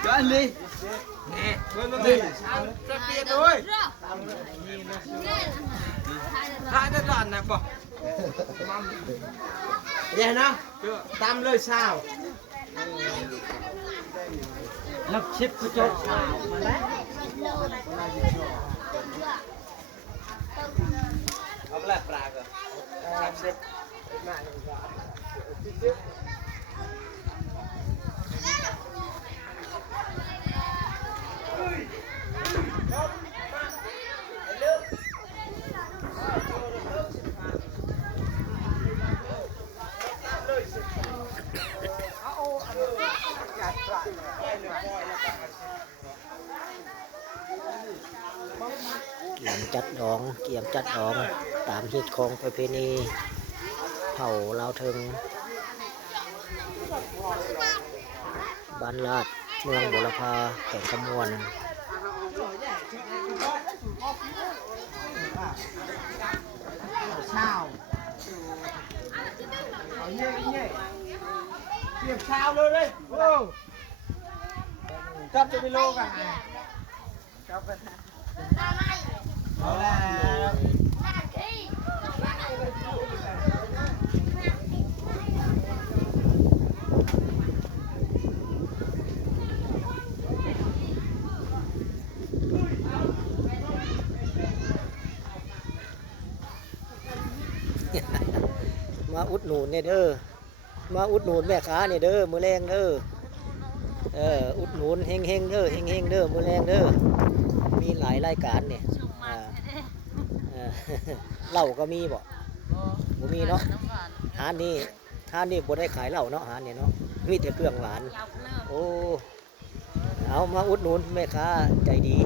Jangan li. Nih, boleh. Tapi thôi. Ada đòn nè bỏ. Vậy nào? Tam lời sao? Lập chip của chốt sao mà đấy. Ông lại pra cơ. Lập chip.เกี่ยมจัดดองตามฮิตของประเพณีเผ่าลาวเทิงบ้านลาดเมืองบุรพาแข่งขมวนเช้าเอาเงี้ยเก็บเช้าเลยโอ้จับจะไปโลกันจับกันเอาแล้วมาอุดหนุนเนี่ยเด้อมาอุดหนุนแม่ค้าเนี่ยเด้อมื้อแรงเด้ออุดหนุนเฮงๆเด้อเฮงๆเด้อมื้อแรงเด้อมีหลายรายการเนี่ยเหล้าก็มีบ่มีเนาะร้านนี้บ่ได้ขายเหล้าเนาะร้านนี้เนาะมีแต่เครื่องหวานโอ้เอามาอุดหนุนแม่ค้าใจดี